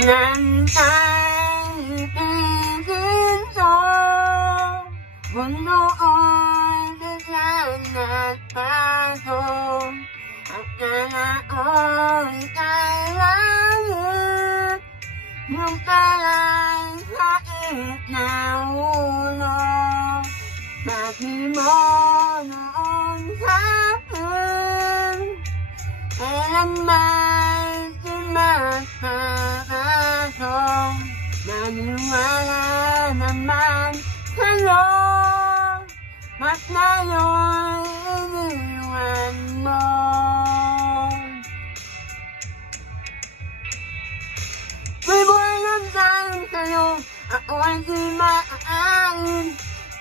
Nandang itigil ko, mundo ay biglang nagbago. At nalaon kay langit, yung pala'y hait na ulo. Sabi mo noon sa'kin, kailan may magpapasok. Naniwala naman sa'yo, ba't ngayon iniwan mo? Di mo alam sa'yo sa'yo, ako ay di maaain.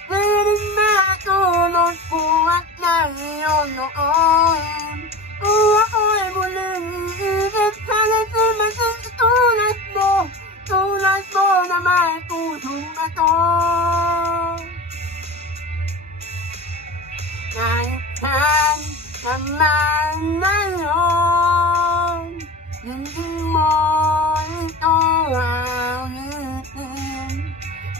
Di rin makatulog buhat na iyong nooin. Kung ako'y muling iisip, sana'y di maging tulad mo na may pusong bato. Kahit saan naman ngayon, hindi mo ito awitin.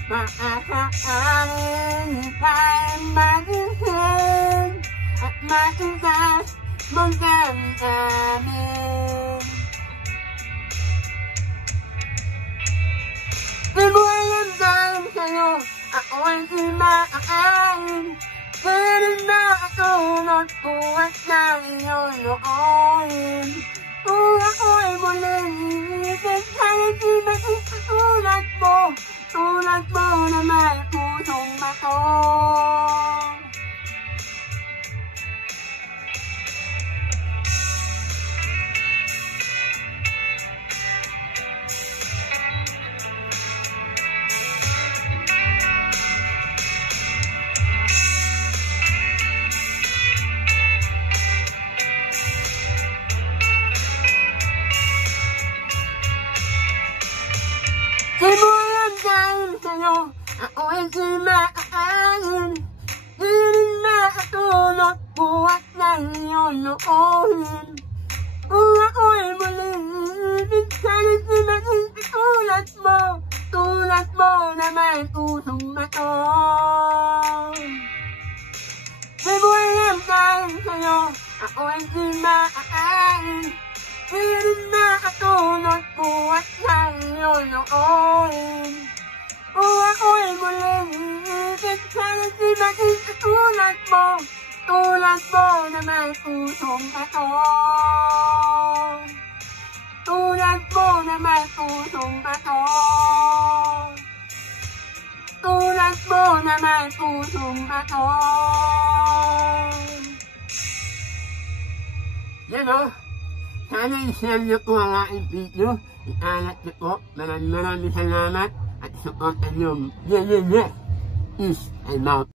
Maaaring ika'y magising at makitas mong damdamin. Di mo alam dahil sa'yo, ako ay di maakain. Di rin makatulog buhat ng iyong nooin. Kung ako ay muling iisip, sana'y di maging tulad mo na may pusong bato. Di mo alam dahil sa'yo, ako ay di maakain. Di rin makatulog buhat ng iyong nooin. Kung ako'y muling iibig, sana'y di maging tulad mo na may pusong bato. Di mo alam dahil sa'yo, ako ay di maakain. Di rin makatulog buhat ng iyong nooin. Kung ako'y muling iibig, sana'y di maging tulad mo na may pusong bato. Tulad mo na may pusong bato. Tulad mo na may pusong bato. Yan o. Sana i-share niyo po ang aking video. I-alat niyo po. Maraming salamat. At support niyo. Yes. Peace and out.